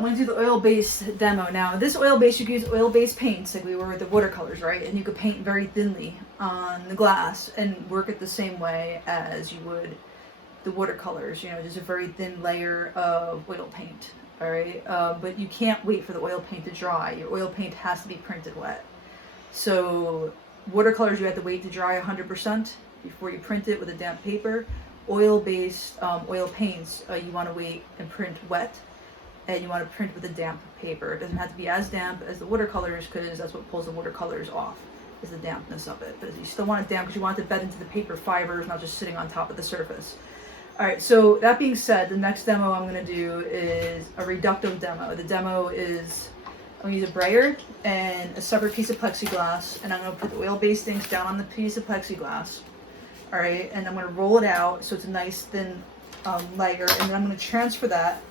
I'm going to do the oil-based demo. Now, this oil-based, you can use oil-based paints like we were with the watercolors, right? And you could paint very thinly on the glass and work it the same way as you would the watercolors, you know, just a very thin layer of oil paint, all right? But you can't wait for the oil paint to dry. Your oil paint has to be printed wet. So watercolors, you have to wait to dry 100% before you print it with a damp paper. Oil-based oil paints, you want to wait and print wet, and you want to print with a damp paper. It doesn't have to be as damp as the watercolors, because that's what pulls the watercolors off, is the dampness of it. But you still want it damp because you want it to bed into the paper fibers, not just sitting on top of the surface. All right, so that being said, the next demo I'm going to do is a reductive demo. The demo is, I'm going to use a brayer and a separate piece of plexiglass, and I'm going to put the oil-based things down on the piece of plexiglass. All right, and I'm going to roll it out so it's a nice thin layer, and then I'm going to transfer that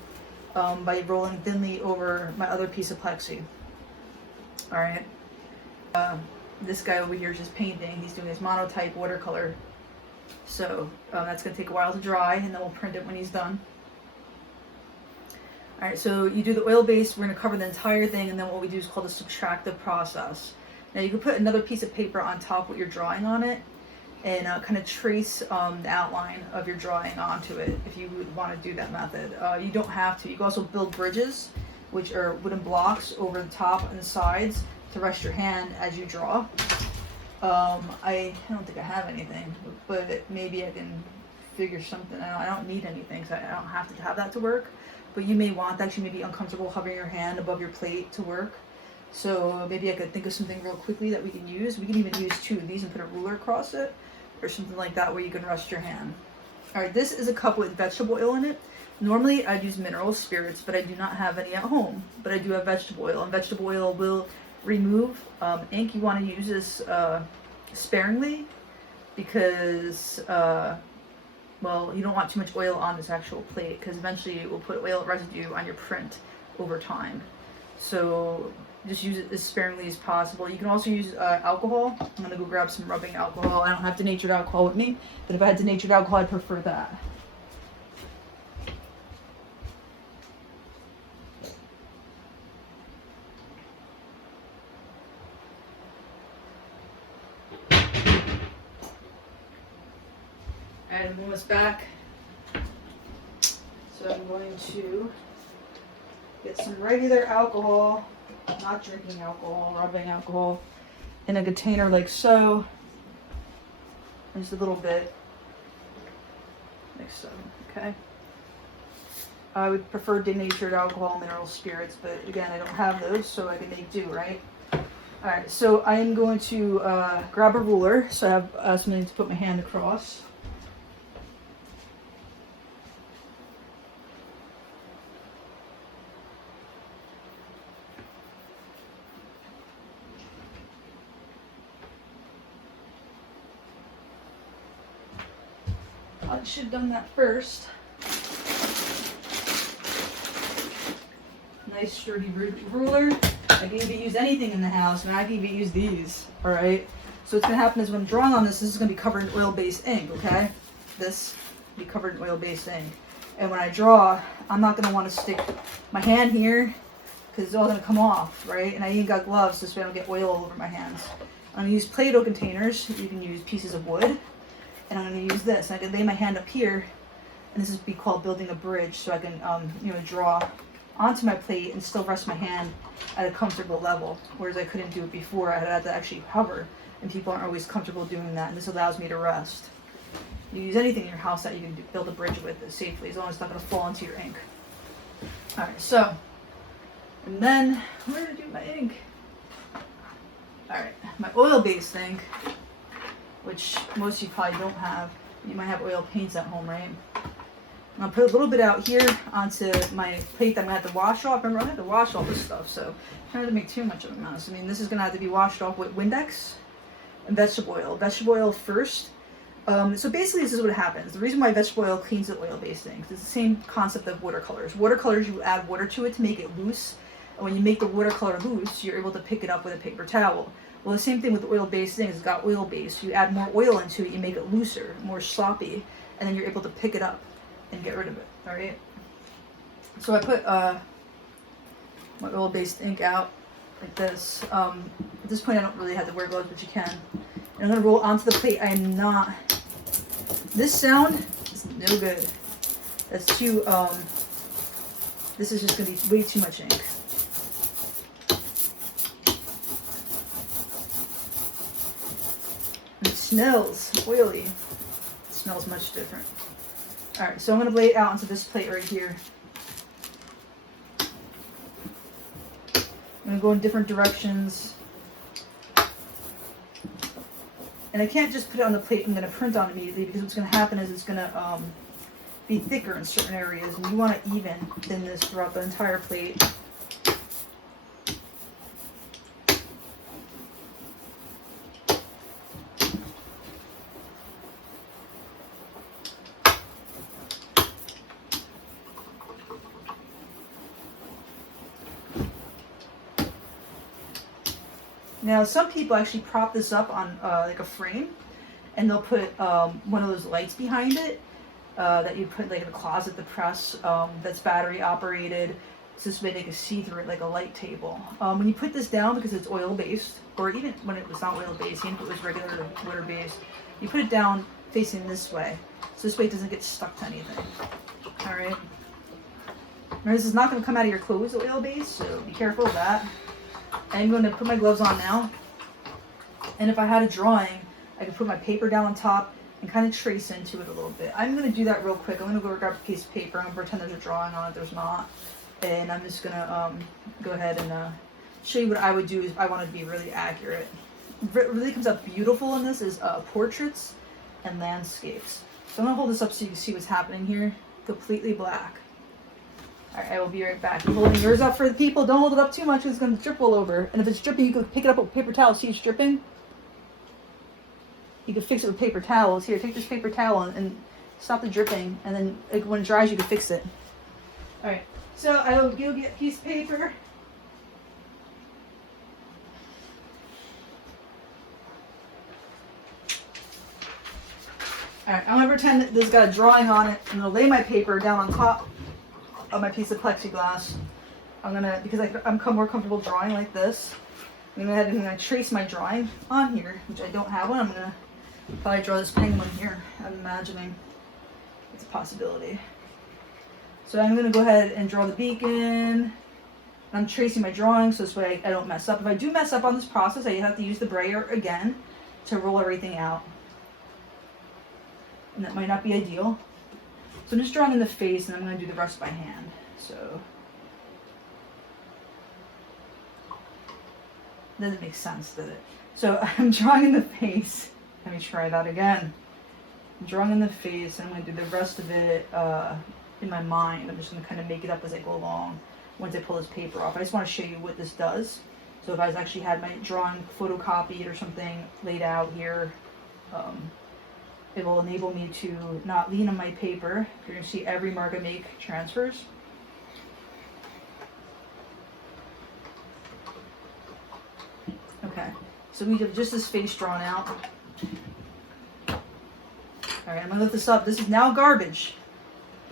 by rolling thinly over my other piece of plexi. All right, this guy over here is just painting. He's doing his Monotype watercolor. So that's going to take a while to dry, and then we'll print it when he's done. All right, so you do the oil base. We're going to cover the entire thing, and then what we do is called the subtractive process. Now you can put another piece of paper on top with your drawing on it, and kind of trace the outline of your drawing onto it if you would want to do that method. You don't have to. You can also build bridges, which are wooden blocks over the top and the sides to rest your hand as you draw. I don't think I have anything, but maybe I can figure something out. I don't need anything, so I don't have to have that to work. But you may want that. You may be uncomfortable hovering your hand above your plate to work. So maybe I could think of something real quickly that we can use. We can even use two of these and put a ruler across it, or something like that where you can rest your hand. All right, this is a cup with vegetable oil in it. Normally I'd use mineral spirits, but I do not have any at home. But I do have vegetable oil, and vegetable oil will remove ink. You want to use this sparingly because well, you don't want too much oil on this actual plate, because eventually it will put oil residue on your print over time. So just use it as sparingly as possible. You can also use alcohol. I'm going to go grab some rubbing alcohol. I don't have denatured alcohol with me, but if I had denatured alcohol, I'd prefer that. Alright, I'm almost back. So I'm going to get some regular alcohol, not drinking alcohol, rubbing alcohol, in a container like so. Just a little bit, like so, okay? I would prefer denatured alcohol, mineral spirits, but again, I don't have those, so I can make do, right? Alright, so I am going to grab a ruler, so I have something to put my hand across. I should have done that first. Nice sturdy ruler. I can even use anything in the house, and I can even use these. All right. So what's gonna happen is when I'm drawing on this is gonna be covered in oil-based ink. Okay. This will be covered in oil-based ink. And when I draw, I'm not gonna want to stick my hand here because it's all gonna come off, right? And I even got gloves so I don't get oil all over my hands. I'm gonna use Play-Doh containers. You can use pieces of wood. And I'm going to use this. I can lay my hand up here, and this is be called building a bridge, so I can, draw onto my plate and still rest my hand at a comfortable level, whereas I couldn't do it before. I had to actually hover, and people aren't always comfortable doing that, and this allows me to rest. You use anything in your house that you can build a bridge with safely, as long as it's not going to fall into your ink. All right, so, and then, where did I do my ink? All right, my oil-based ink, which most of you probably don't have. You might have oil paints at home, right? I'll put a little bit out here onto my plate that I'm going to have to wash off. Remember, I have to wash all this stuff, so I'm trying to make too much of a mess. I mean, this is going to have to be washed off with Windex and vegetable oil. Vegetable oil first. So basically, this is what happens. The reason why vegetable oil cleans the oil-based things, it's the same concept of watercolors. Watercolors, you add water to it to make it loose. And when you make the watercolor loose, you're able to pick it up with a paper towel. Well, the same thing with the oil-based things. It's got oil base. You add more oil into it, you make it looser, more sloppy, and then you're able to pick it up and get rid of it. All right. So I put my oil-based ink out like this. At this point I don't really have to wear gloves, but you can. And I'm gonna roll onto the plate. I am not, this sound is no good. That's too, this is just gonna be way too much ink. And it smells oily. It smells much different. Alright, so I'm gonna lay it out onto this plate right here. I'm gonna go in different directions. And I can't just put it on the plate and I'm gonna print on it immediately, because what's gonna happen is it's gonna be thicker in certain areas, and you want to even thin this throughout the entire plate. Now, some people actually prop this up on like a frame, and they'll put one of those lights behind it that you put like in a closet to press, that's battery operated, so this way they can see through it like a light table. When you put this down, because it's oil based, or even when it was not oil based, even if it was regular water based, you put it down facing this way, so this way it doesn't get stuck to anything. Alright. Remember, this is not going to come out of your clothes oil based, so be careful of that. I'm going to put my gloves on now, and if I had a drawing, I could put my paper down on top and kind of trace into it a little bit. I'm going to do that real quick. I'm going to go grab a piece of paper. I'm going to pretend there's a drawing on it. There's not. And I'm just going to go ahead and show you what I would do if I wanted to be really accurate. What really comes out beautiful in this is portraits and landscapes. So I'm going to hold this up so you can see what's happening here. Completely black. Alright, I will be right back. You're holding yours up for the people. Don't hold it up too much, it's going to drip all over. And if it's dripping, you can pick it up with a paper towel. See it's dripping? You can fix it with paper towels. Here, take this paper towel and stop the dripping. And then like, when it dries, you can fix it. Alright, so I will go get a piece of paper. Alright, I'm going to pretend that this has got a drawing on it. I'm going to lay my paper down on top of my piece of plexiglass. I'm going to, because I'm more comfortable drawing like this, I'm going to go ahead and I'm going to trace my drawing on here, which I don't have one. I'm going to probably draw this penguin here. I'm imagining it's a possibility. So I'm going to go ahead and draw the beacon. I'm tracing my drawing so this way I don't mess up. If I do mess up on this process, I have to use the brayer again to roll everything out. And that might not be ideal. So I'm just drawing in the face, and I'm going to do the rest by hand. So doesn't make sense, does it? So I'm drawing in the face. Let me try that again. I'm drawing in the face, and I'm going to do the rest of it in my mind. I'm just going to kind of make it up as I go along once I pull this paper off. I just want to show you what this does. So if I actually had my drawing photocopied or something laid out here, it will enable me to not lean on my paper. You're going to see every mark I make transfers. Okay, so we have just this face drawn out. Alright, I'm going to lift this up. This is now garbage.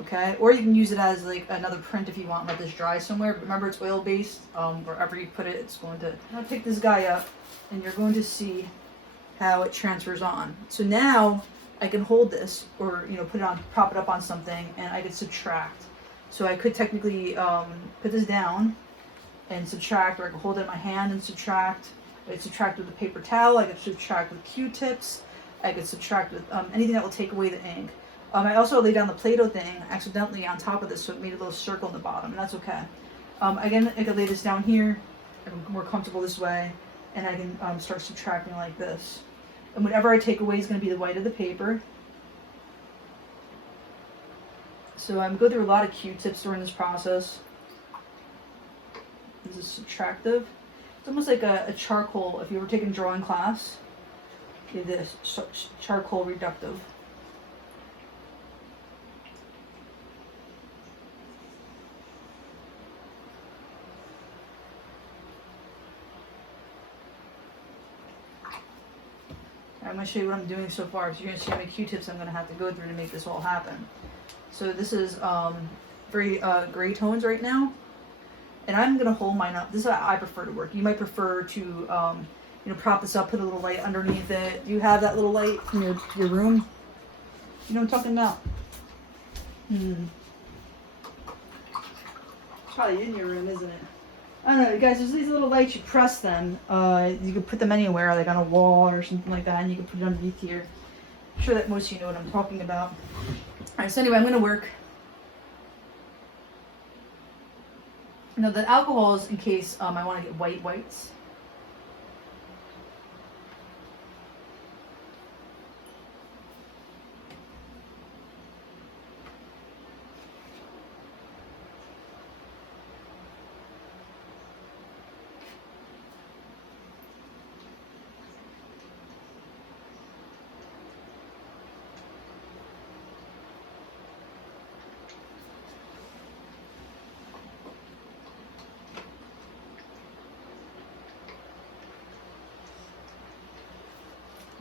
Okay, or you can use it as like another print if you want, let this dry somewhere. But remember, it's oil based. Wherever you put it, it's going to... I'm going to pick this guy up, and you're going to see how it transfers on. So now I can hold this, or put it on, prop it up on something, and I could subtract. So I could technically put this down and subtract, or I could hold it in my hand and subtract. I could subtract with a paper towel. I could subtract with Q-tips. I could subtract with anything that will take away the ink. I also laid down the Play-Doh thing accidentally on top of this, so it made a little circle in the bottom, and that's okay. Again, I could lay this down here. I'm more comfortable this way, and I can start subtracting like this. And whatever I take away is going to be the white of the paper. So I'm going through a lot of Q-tips during this process. This is subtractive. It's almost like a charcoal. If you ever taken drawing class, you do this charcoal reductive. I'm going to show you what I'm doing so far, because you're going to see how many Q-tips I'm going to have to go through to make this all happen. So this is very gray tones right now, And I'm gonna hold mine up. This is how I prefer to work. You might prefer to, you know, prop this up, put a little light underneath it. Do you have that little light in your room? You know what I'm talking about? It's probably in your room, isn't it? I don't know, you guys, there's these little lights, you press them. You can put them anywhere, like on a wall or something like that, and you can put it underneath here. I'm sure that most of you know what I'm talking about. Alright, so anyway, I'm going to work. Now, the alcohol is in case I want to get whites.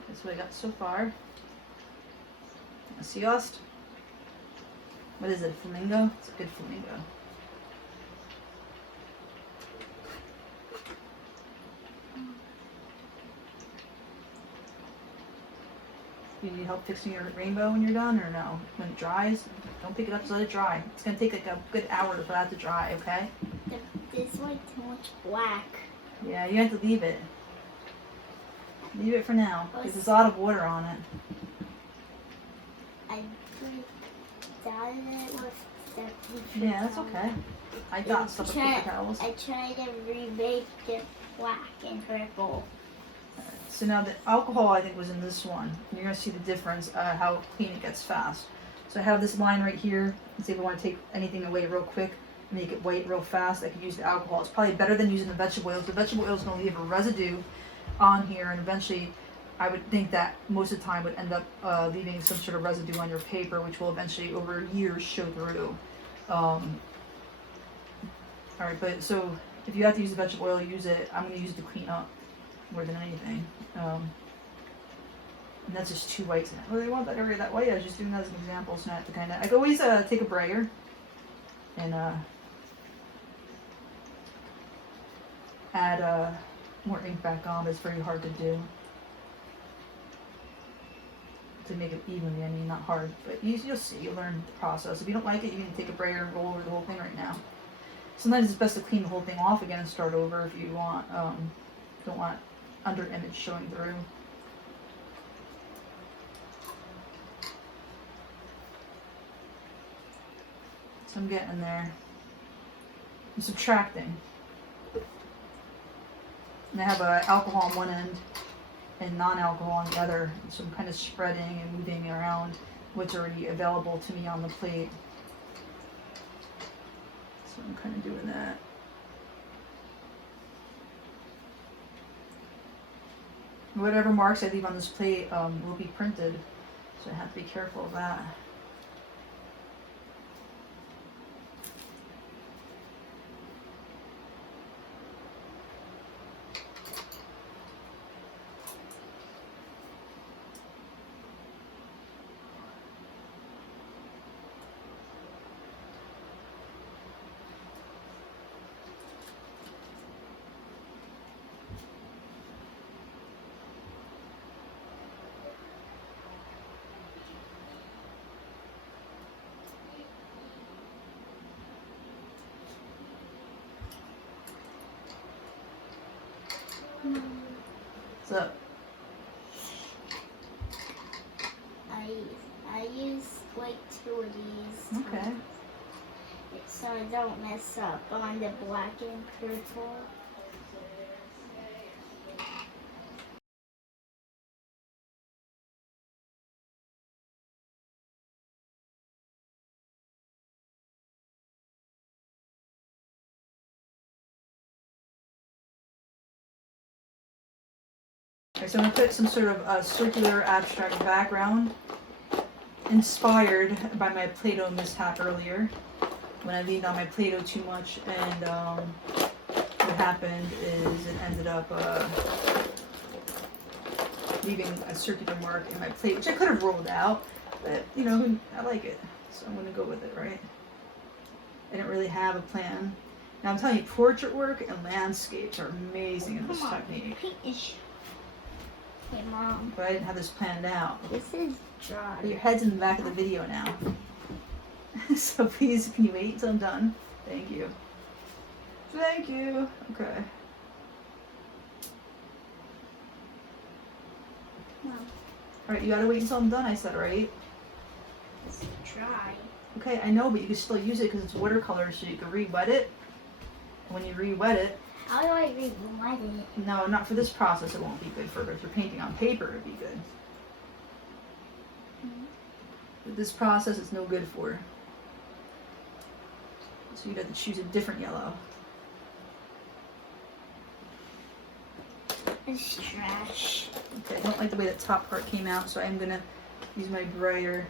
That's what I got so far. A sea ost. What is it, flamingo? It's a good flamingo. Do you need help fixing your rainbow when you're done, or no? When it dries, don't pick it up, just let it dry. It's going to take like a good hour for that to dry, okay? There's like too much black. Yeah, you have to leave it. Leave it for now, because there's a lot of water on it. I dotted it with the Yeah, that's okay. I got stuff with paper towels. I tried to remake it black and purple. So now the alcohol, I think, was in this one. You're going to see the difference, how clean it gets fast. So I have this line right here. Let's see if I want to take anything away real quick, make it white real fast. I could use the alcohol. It's probably better than using the vegetable oils. The vegetable oil is going to leave a residue on here, and eventually I would think that most of the time would end up leaving some sort of residue on your paper, which will eventually over years show through. Alright, but so if you have to use the vegetable oil, use it. I'm going to use it to clean up more than anything. And that's just 2 whites in it. Well, they want that area that white. I was just doing that as an example, so I have to kind of, I could always take a brayer and add more ink back on, but it's very hard to do. To make it evenly, I mean, not hard, but you'll see, you'll learn the process. If you don't like it, you can take a brayer and go over the whole thing right now. Sometimes it's best to clean the whole thing off again and start over if you want, don't want under image showing through. So I'm getting there. I'm subtracting. And I have alcohol on one end and non-alcohol on the other. So I'm kind of spreading and moving around what's already available to me on the plate. So I'm kind of doing that. Whatever marks I leave on this plate will be printed, so I have to be careful of that. What's up? I use like 2 of these. Okay. So I don't mess up on the black and purple. Okay, so I'm going to put some sort of circular abstract background inspired by my Play-Doh mishap earlier. When I leaned on my Play-Doh too much, and what happened is it ended up leaving a circular mark in my plate, which I could have rolled out, but you know, I like it, so I'm going to go with it, right? I didn't really have a plan. Now I'm telling you, portrait work and landscapes are amazing in this Come on, technique. paint is. Hey, Mom. But I didn't have this planned out. This is dry. But your head's in the back of the video now. So please, can you wait until I'm done? Thank you. Thank you. Okay. Mom, Alright, you gotta wait until I'm done, I said, right? it's dry. Okay, I know, but you can still use it because it's watercolor, so you can re-wet it. When you re-wet it, How do I re-wet it? no, not for this process, it won't be good for it. But if you're painting on paper, it'd be good. But this process is no good for. So you'd have to choose a different yellow. It's trash. Okay, I don't like the way that top part came out, so I'm gonna use my brighter.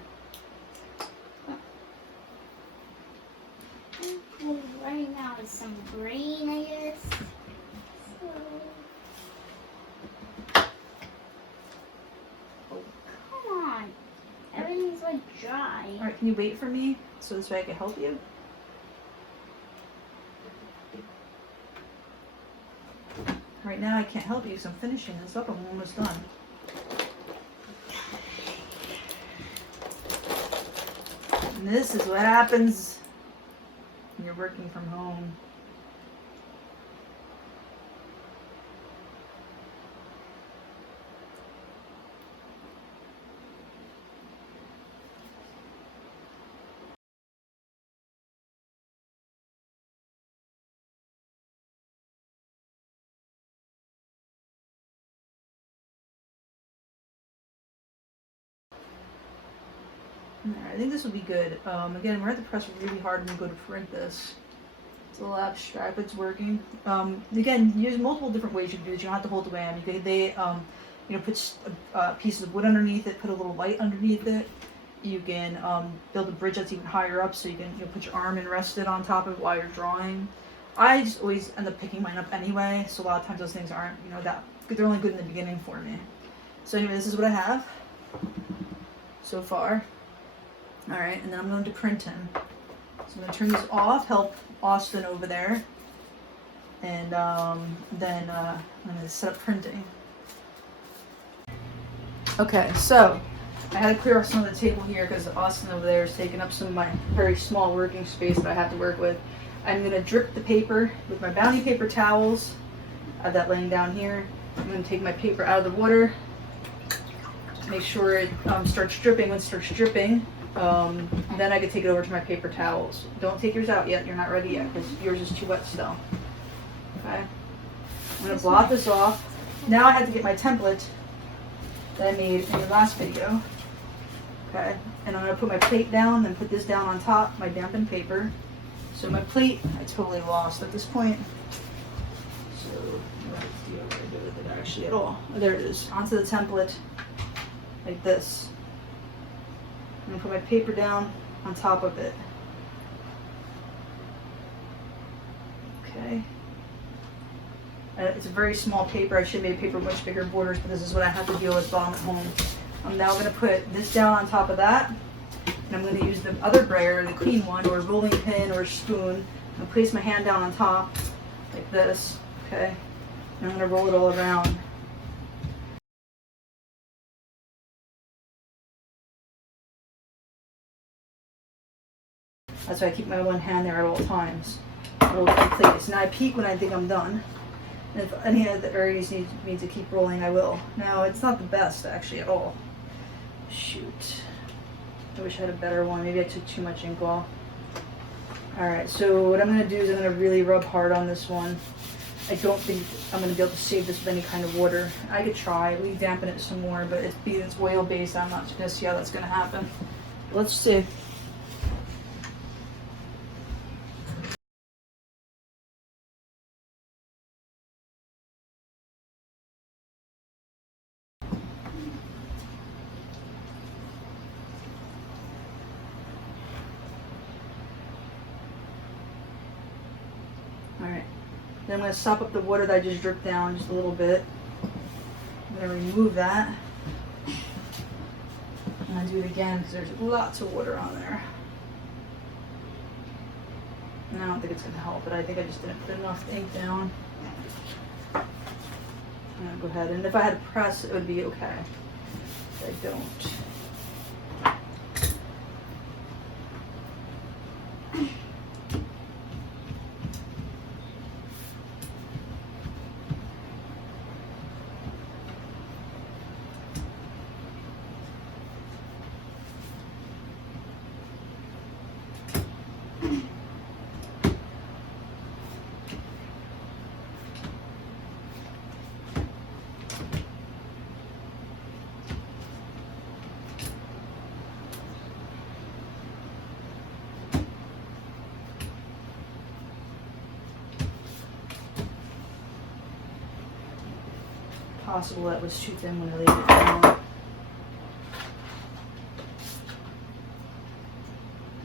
Right now is some green, I guess. So, come on. Everything's like dry. Alright, can you wait for me so this way I can help you? Right now I can't help you because I'm finishing this up. I'm almost done. And this is what happens when you're working from home. Alright, I think this will be good. Again, we're at the press really hard when we go to print this. It's a little abstract, but it's working. Again, use multiple different ways you can do this. You don't have to hold the WAM. You can, put pieces of wood underneath it, put a little light underneath it. You can build a bridge that's even higher up, so you can put your arm and rest it on top of it while you're drawing. I just always end up picking mine up anyway, so a lot of times those things aren't, that good. They're only good in the beginning for me. So anyway, this is what I have so far. All right, and then I'm going to print him. So I'm going to turn these off, help Austin over there, and then I'm going to set up printing. Okay, so I had to clear off some of the table here because Austin over there is taking up some of my very small working space that I have to work with. I'm going to drip the paper with my bounty paper towels. I have that laying down here. I'm going to take my paper out of the water, make sure it starts dripping. When it starts dripping, then I could take it over to my paper towels. Don't take yours out yet. You're not ready yet because yours is too wet still. Okay. I'm going to blot this off. Now I have to get my template that I made in the last video. Okay. And I'm going to put my plate down, then put this down on top, my dampened paper. So my plate, I totally lost at this point. So I don't have to do what I do with it actually at all. Oh, there it is. Onto the template like this. I'm going to put my paper down on top of it. Okay. It's a very small paper. I should have made paper much bigger borders, but this is what I have to deal with while I'm at home. I'm now going to put this down on top of that. And I'm going to use the other brayer, the clean one, or a rolling pin or a spoon. I'm going to place my hand down on top like this. Okay. And I'm going to roll it all around. That's why I keep my one hand there at all times. Roll it complete. Now I peek when I think I'm done. And if any of the areas need me to keep rolling, I will. Now it's not the best actually at all. Shoot. I wish I had a better one. Maybe I took too much ink off. Alright, so what I'm going to do is I'm going to really rub hard on this one. I don't think I'm going to be able to save this with any kind of water. I could try. We dampen it some more, but it's oil based. I'm not going to see how that's going to happen. Let's see. Alright, then I'm going to sop up the water that I just dripped down just a little bit. I'm going to remove that. I'm going to do it again because there's lots of water on there. And I don't think it's gonna help, but I think I just didn't put enough ink down. I'm gonna go ahead, and if I had a press, it would be okay. But I don't. Possible that was too thin when I laid it down.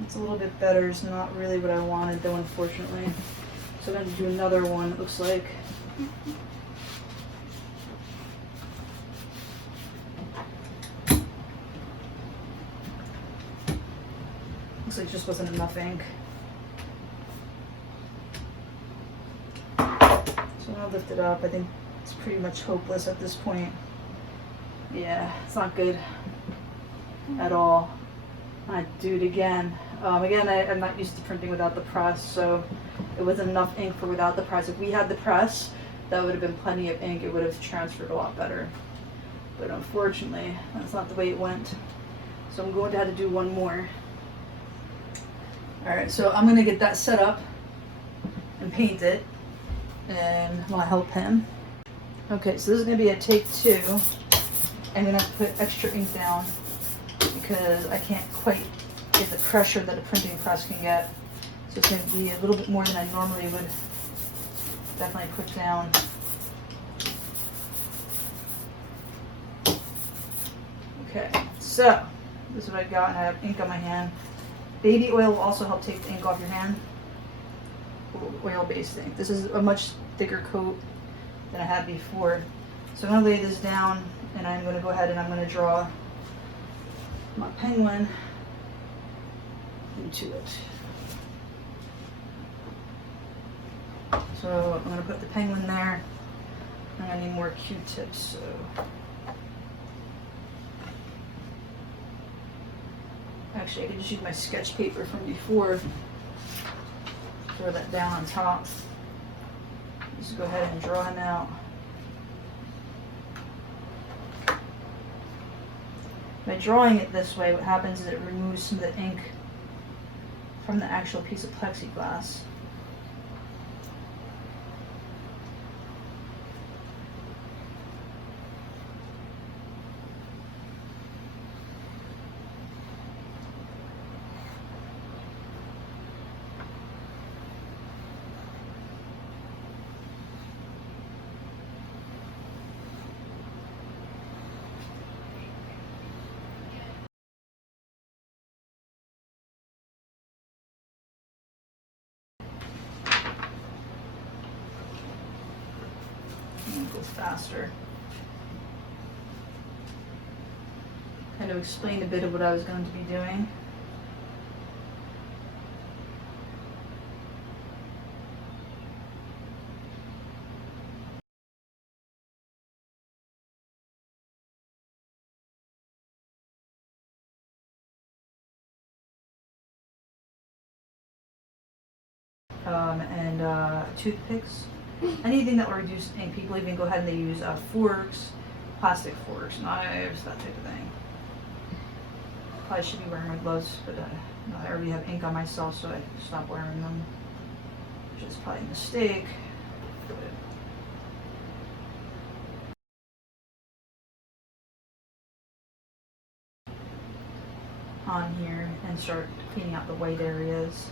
It's a little bit better. It's not really what I wanted though, unfortunately. So I'm going to do another one, it looks like. Looks like just wasn't enough ink. So I'm going to lift it up. I think it's pretty much hopeless at this point. Yeah, it's not good at all. I do it again. Again, I'm not used to printing without the press, so it wasn't enough ink for without the press. If we had the press, that would have been plenty of ink. It would have transferred a lot better. But unfortunately, that's not the way it went. So I'm going to have to do one more. Alright, so I'm going to get that set up and paint it. And I'll help him. Okay, so this is going to be a take 2. I'm going to have to put extra ink down because I can't quite get the pressure that a printing press can get. So it's going to be a little bit more than I normally would definitely put down. Okay, so this is what I got, and I have ink on my hand. Baby oil will also help take the ink off your hand. Oil-based ink. This is a much thicker coat than I had before. So I'm going to lay this down, and I'm going to go ahead and I'm going to draw my penguin into it. So I'm going to put the penguin there. I'm going to need more Q-tips. So actually, I could just use my sketch paper from before. Throw that down on top. Just go ahead and draw him out. By drawing it this way, what happens is it removes some of the ink from the actual piece of plexiglass. Go faster. Kind of explained a bit of what I was going to be doing. Toothpicks. Anything that will reduce ink. People even go ahead and they use forks, plastic forks, knives, that type of thing. Probably should be wearing my gloves, but I already have ink on myself, so I stopped wearing them, which is probably a mistake. On here and start cleaning out the white areas.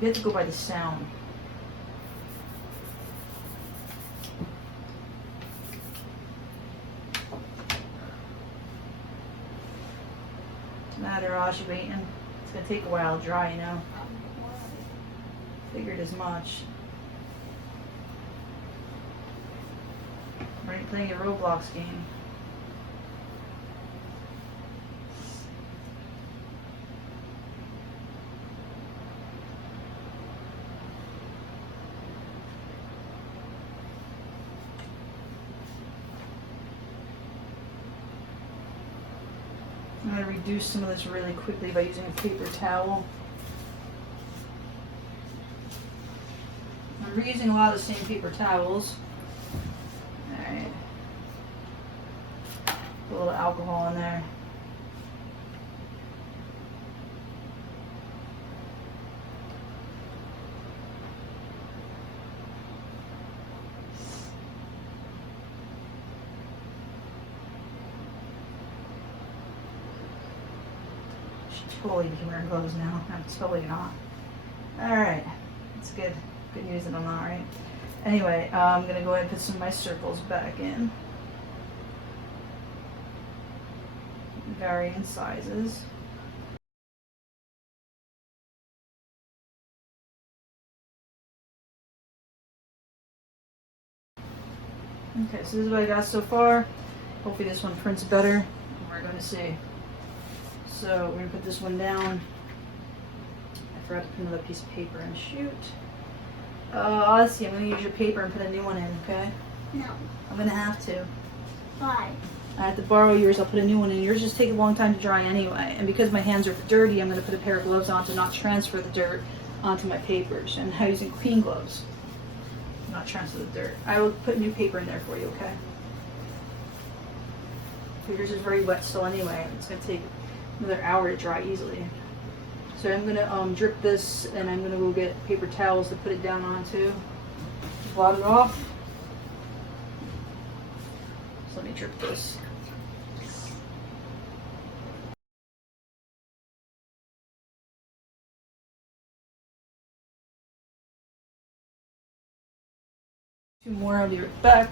You have to go by the sound. What's the matter, Ash? You waiting? It's gonna take a while to dry, you know. Figured as much. We're playing a Roblox game. I'm going to reduce some of this really quickly by using a paper towel. I'm reusing a lot of the same paper towels. Alright. Put a little alcohol in there. Totally became wearing gloves now. No, it's totally not. Alright. That's good. Good news that I'm not, right? Anyway, I'm going to go ahead and put some of my circles back in. Varying sizes. Okay, so this is what I got so far. Hopefully this one prints better. We're going to see. So we're going to put this one down. I forgot to put another piece of paper in. Shoot. Let's see. I'm going to use your paper and put a new one in, okay? No. I'm going to have to. Why? I have to borrow yours. I'll put a new one in. Yours just take a long time to dry anyway. And because my hands are dirty, I'm going to put a pair of gloves on to not transfer the dirt onto my papers. And I'm using clean gloves. Not transfer the dirt. I will put new paper in there for you, okay? So yours is very wet still anyway. It's going to take another hour to dry easily. So I'm gonna drip this, and I'm gonna go get paper towels to put it down onto. Blot it off. So let me drip this. Two more, I'll be right back.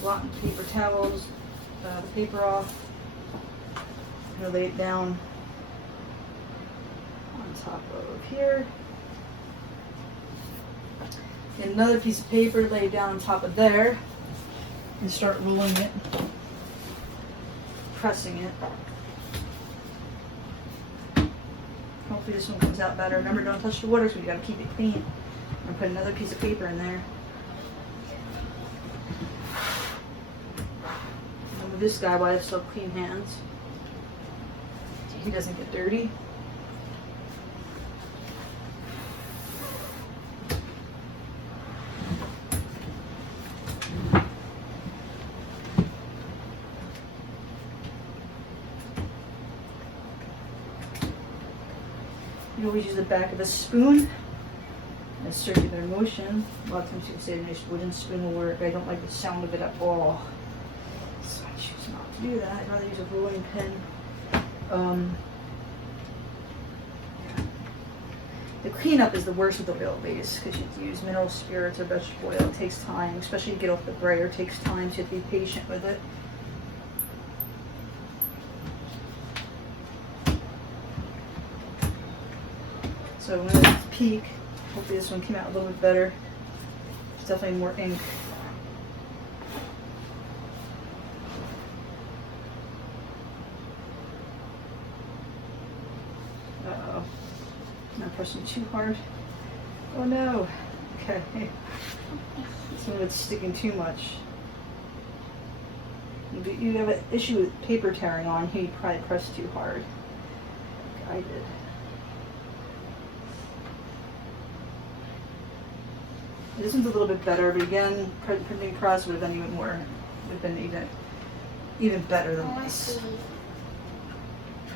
Blotting paper towels, the paper off. I'm gonna lay it down on top of here. Get another piece of paper, lay it down on top of there, and start rolling it, pressing it. Hopefully this one comes out better. Remember, don't touch the water, so you gotta keep it clean. I'm gonna put another piece of paper in there. This guy, while I still have clean hands, so he doesn't get dirty. You always use the back of a spoon, a circular motion. A lot of times people say a nice wooden spoon will work. I don't like the sound of it at all. So I choose not to do that. I'd rather use a rolling pin. The cleanup is the worst with the oil base because you have to use mineral spirits or vegetable oil. It takes time, especially to get off the brayer. It takes time, so you have to be patient with it. So I'm going to peek. Hopefully this one came out a little bit better. There's definitely more ink. Uh-oh. I'm not pressing too hard. Oh no. Okay. This one is sticking too much. You have an issue with paper tearing on here. You probably pressed too hard. Like I did. This one's a little bit better, but again, printing press would have been even more, would have been even better than this.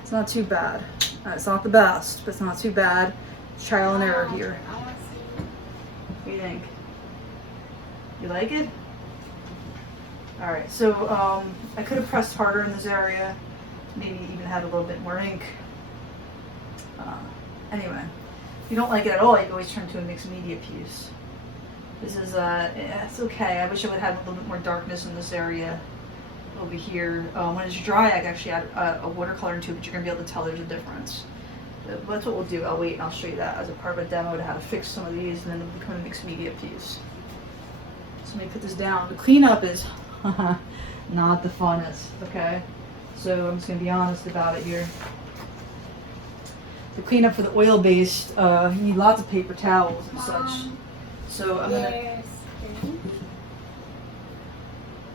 It's not too bad. It's not the best, but it's not too bad. Trial and error here. I want to see. ink. You like it? Alright, so I could have pressed harder in this area, maybe even had a little bit more ink. Anyway, if you don't like it at all, you can always turn to a mixed media piece. This is, yeah, it's okay. I wish I would have a little bit more darkness in this area over here. When it's dry, I can actually add a watercolor into it, but you're going to be able to tell there's a difference. But that's what we'll do. I'll wait and I'll show you that as a part of a demo to how to fix some of these, and then it'll become a mixed media piece. So let me put this down. The cleanup is not the funnest, okay? So I'm just going to be honest about it here. The cleanup for the oil-based, you need lots of paper towels and such. So I'm gonna.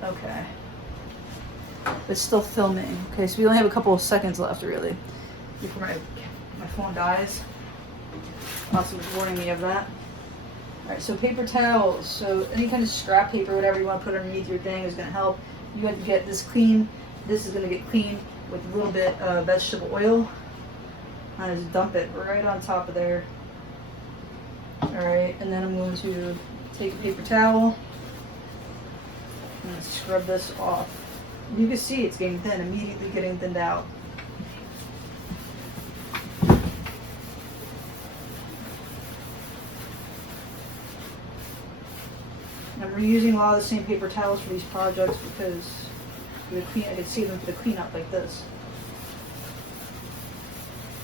Okay. It's still filming. Okay, so we only have a couple of seconds left, really, before my phone dies. Also, was warning me of that. All right, so paper towels. So any kind of scrap paper, whatever you want to put underneath your thing, is going to help. You have to get this clean. This is going to get clean with a little bit of vegetable oil. I just dump it right on top of there. Alright, and then I'm going to take a paper towel and scrub this off. You can see it's getting thin, immediately getting thinned out. I'm reusing a lot of the same paper towels for these projects because I can see them for the cleanup like this.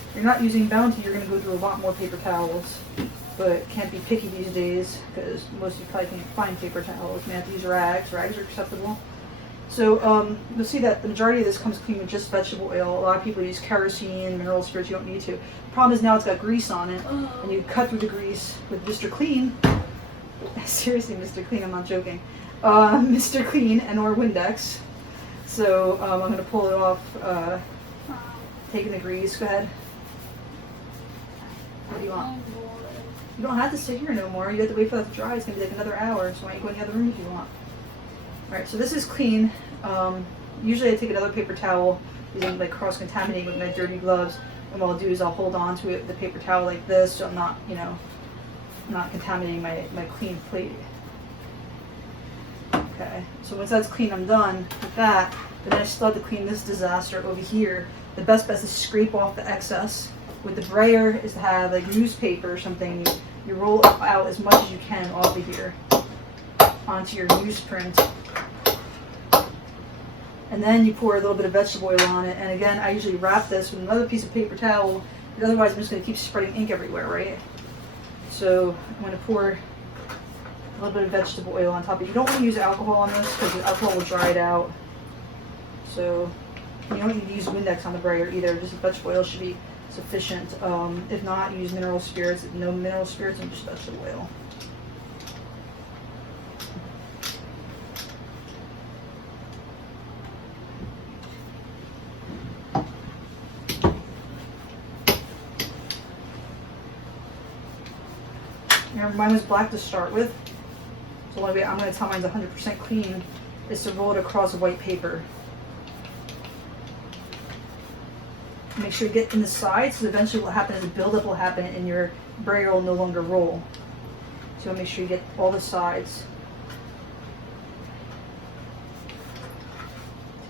If you're not using Bounty, you're going to go through a lot more paper towels, but can't be picky these days because most of you probably can't find paper towels. You have to use rags. Rags are acceptable. So you'll see that the majority of this comes clean with just vegetable oil. A lot of people use kerosene, mineral spirits. You don't need to. The problem is now it's got grease on it, and you cut through the grease with Mr. Clean. Seriously, Mr. Clean, I'm not joking. Mr. Clean and or Windex. So I'm going to pull it off, taking the grease. Go ahead. What do you want? You don't have to sit here no more. You have to wait for that to dry. It's going to be like another hour, so why don't you go in the other room if you want. Alright, so this is clean. Usually I take another paper towel, using like cross-contaminating with my dirty gloves, and what I'll do is I'll hold on to it, the paper towel like this, so I'm not, not contaminating my clean plate. Okay, so once that's clean, I'm done with that. Then I still have to clean this disaster over here. The best bet is to scrape off the excess. With the brayer is to have like newspaper or something. You roll out as much as you can off of here onto your newsprint. And then you pour a little bit of vegetable oil on it. And again, I usually wrap this with another piece of paper towel, because otherwise I'm just going to keep spreading ink everywhere, right? So I'm going to pour a little bit of vegetable oil on top. But you don't want to use alcohol on this because the alcohol will dry it out. So you don't need to use Windex on the brayer either. Just vegetable oil should be sufficient. If not, use mineral spirits. No mineral spirits and just vegetable oil. Now mine was black to start with, so the only way I'm going to tell mine's 100% clean is to roll it across white paper. Make sure you get in the sides, because eventually what will happen is a buildup will happen and your brayer will no longer roll. So make sure you get all the sides.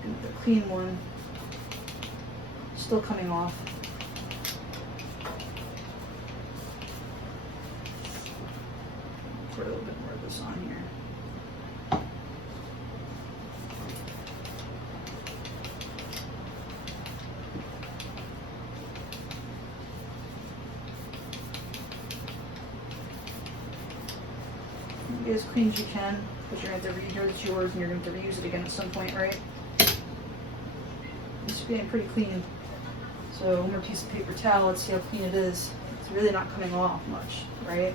The clean one, still coming off. Put a little bit more of this on here. Get as clean as you can, because you're going to have to rehear it's yours and you're going to have to reuse it again at some point, right? It's getting pretty clean. So one more piece of paper towel, let's see how clean it is. It's really not coming off much, right?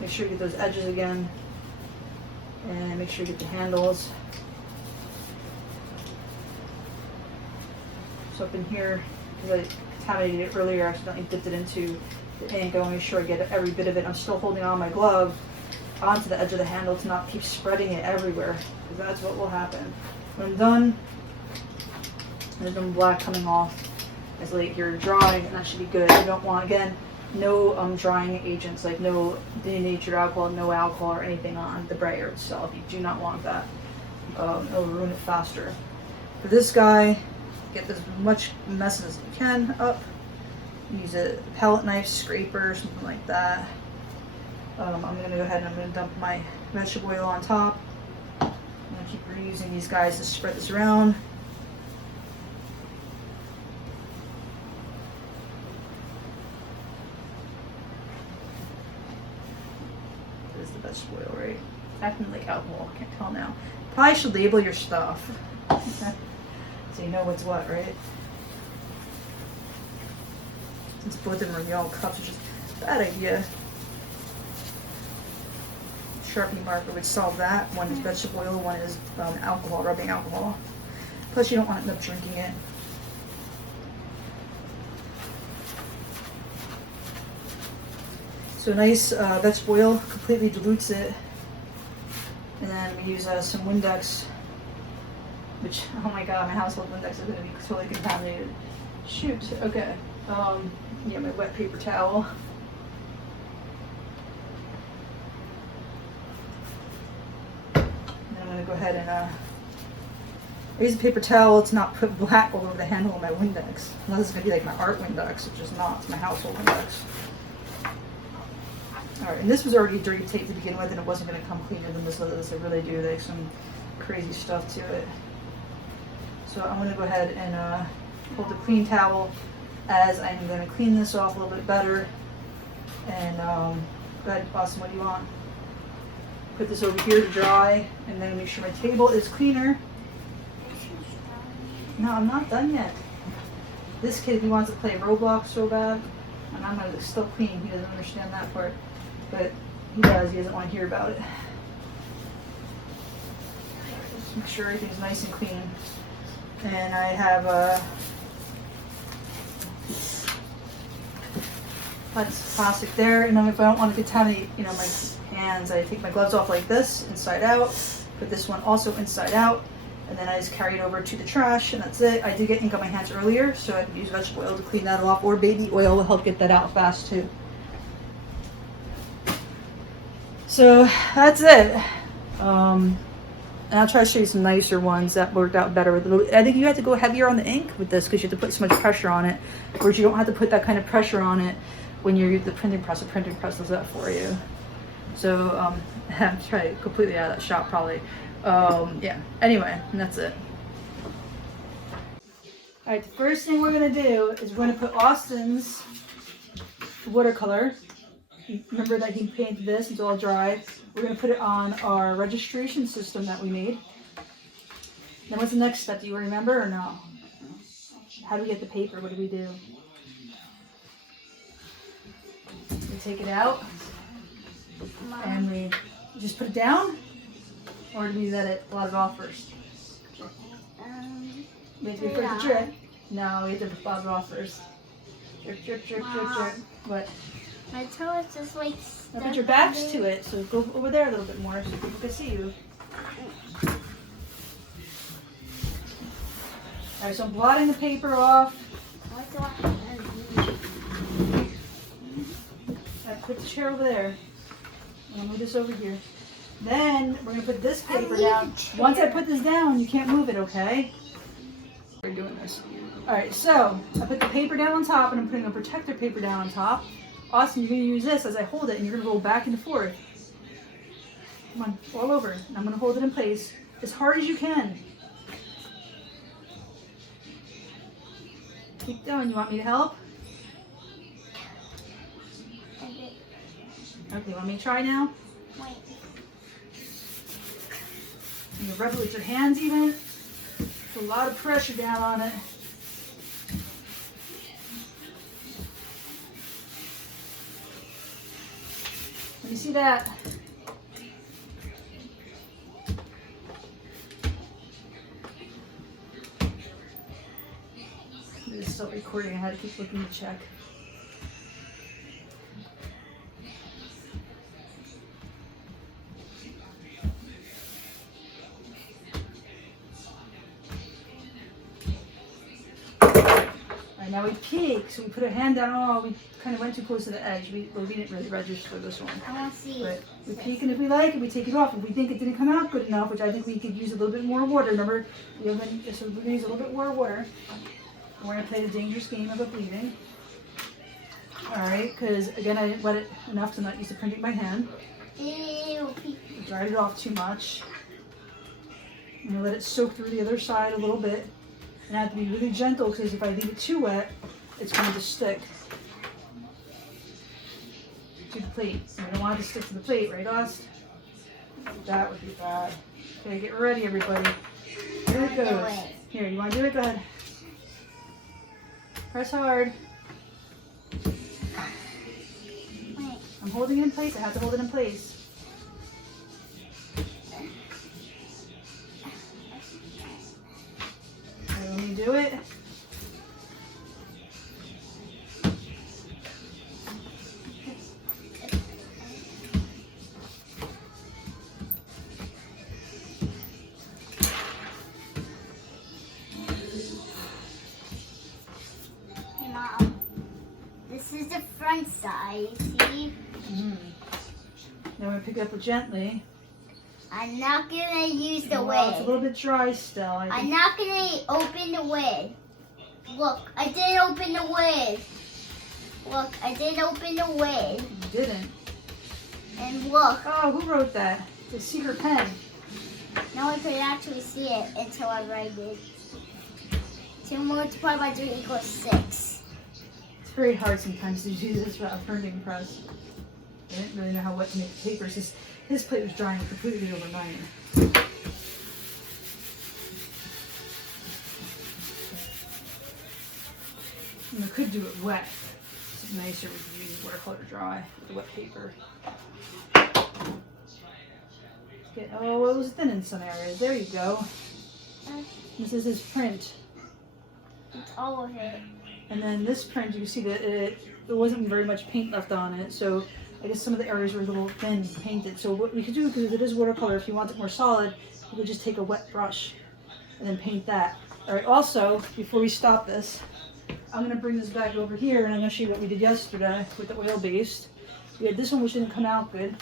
Make sure you get those edges again, and make sure you get the handles. So up in here, because I contaminated it earlier, I accidentally dipped it into the ink. I want to make sure I get every bit of it. I'm still holding on my glove onto the edge of the handle to not keep spreading it everywhere, because that's what will happen. When I'm done, there's no black coming off. It's like you're drawing, and that should be good. You don't want, again, no drying agents, like no denatured alcohol, no alcohol or anything on the brayer itself. You do not want that. It'll ruin it faster. For this guy, get as much mess as you can up. Use a palette knife, scraper, something like that. I'm going to go ahead and I'm going to dump my vegetable oil on top. I'm going to keep reusing these guys to spread this around. This is the vegetable oil, right? It's acting like alcohol, I can't tell now. Probably should label your stuff. So you know what's what, right? Since both of them are yellow cups, it's just a bad idea. Sharpie marker would solve that. One is vegetable oil, one is alcohol, rubbing alcohol. Plus you don't want to end up drinking it. So nice vegetable oil completely dilutes it. And then we use some Windex, which, oh my god, my household Windex is going to be totally contaminated. Shoot, okay. Yeah, my wet paper towel. And I'm going to go ahead and I use a paper towel to not put black all over the handle of my Windex. Unless it's going to be like my art Windex, which is not. It's my household Windex. Alright, and this was already dirty tape to begin with, and it wasn't going to come cleaner than this. I really do like some crazy stuff to it. So I'm going to go ahead and hold the clean towel as I'm going to clean this off a little bit better. And go ahead, Austin, what do you want? Put this over here to dry, and then make sure my table is cleaner. No, I'm not done yet. This kid, he wants to play Roblox so bad, and I'm going to still clean. He doesn't understand that part, but he does. He doesn't want to hear about it. Just make sure everything's nice and clean. And I have plastic there, and then if I don't want to contaminate, you know, my hands, I take my gloves off like this, inside out. Put this one also inside out, and then I just carry it over to the trash, and that's it. I did get ink on my hands earlier, so I can use vegetable oil to clean that off, or baby oil will help get that out fast too. So that's it. And I'll try to show you some nicer ones that worked out better. I think you have to go heavier on the ink with this because you have to put so much pressure on it, whereas you don't have to put that kind of pressure on it when you're using the printing press. The printing press does that for you. So I'm trying to completely out of that shot probably. Yeah, anyway, and that's it. Alright, the first thing we're going to do is we're going to put Austin's watercolor. Remember that he painted this, it's all dry. We're going to put it on our registration system that we made. Then what's the next step? Do you remember or no? How do we get the paper? What do we do? We take it out and we just put it down? Or do we let it blot it off first? We have to put it drip. No, we have to blot it off first. Drip, drip, drip, drip, drip. What? My toe is just like Now put your backs to it, so go over there a little bit more so people can see you. Alright, so I'm blotting the paper off. I put the chair over there. I'm gonna move this over here. Then we're gonna put this paper down. Once I put this down, you can't move it, okay? We're doing this. Alright, so I put the paper down on top and I'm putting a protector paper down on top. Austin, you're going to use this as I hold it and you're going to roll back and forth. Come on, all over. And I'm going to hold it in place as hard as you can. Keep going. You want me to help? Okay. Okay, want me to try now? Wait. You rub it with your hands even. Put a lot of pressure down on it. You see that? It's still recording. I had to keep looking to check. And now we peek, so we put a hand down. Oh, we kind of went too close to the edge. We didn't really register this one. I want to see. But we peek, and if we like it, we take it off. If we think it didn't come out good enough, which I think we could use a little bit more water. Remember, so we're going to use a little bit more water. And we're going to play the dangerous game of it bleeding. Alright, because again, I didn't wet it enough to not use the printing by hand. Ew. I dried it off too much. I'm going to let it soak through the other side a little bit. And I have to be really gentle because if I leave it too wet, it's going to stick to the plate. And I don't want it to stick to the plate, right, Oz? That would be bad. Okay, get ready, everybody. Here it goes. Here, you want to do it? Go ahead. Press hard. Wait. I'm holding it in place. I have to hold it in place. Okay, let me do it. Hey, Mom. This is the front side, see? Now I'm going to pick it up gently. I'm not gonna use the Well, it's a lid. little bit dry still. I I'm think. not gonna open the lid. Look, I didn't open the lid. Look, I didn't open the lid. You didn't. And look, Oh, who wrote that? The secret pen. no one could actually see it until I write it. 2 multiplied by 3 equals 6. It's very hard sometimes to do this without a printing press. I didn't really know how wet to make the paper. His plate was drying completely overnight. And I could do it wet. It's nicer if you use watercolor dry with the wet paper. Oh, it was thin in some areas. There you go. This is his print. It's all of it. And then this print, you can see that there wasn't very much paint left on it, so I guess some of the areas were a little thin painted. So what we could do, because it is watercolor, if you want it more solid, you could just take a wet brush and then paint that. All right, also, before we stop this, I'm going to bring this back over here, and I'm going to show you what we did yesterday with the oil-based. We had this one which didn't come out good.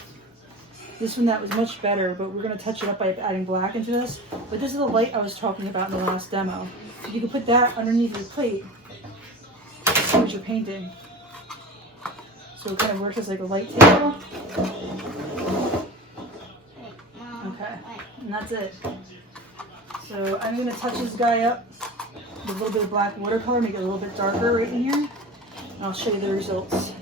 This one that was much better, but we're going to touch it up by adding black into this. But this is the light I was talking about in the last demo. So you can put that underneath your plate to see what you're painting. So it kind of works as like a light table. Okay, and that's it. So I'm going to touch this guy up with a little bit of black watercolor, make it a little bit darker right in here. And I'll show you the results.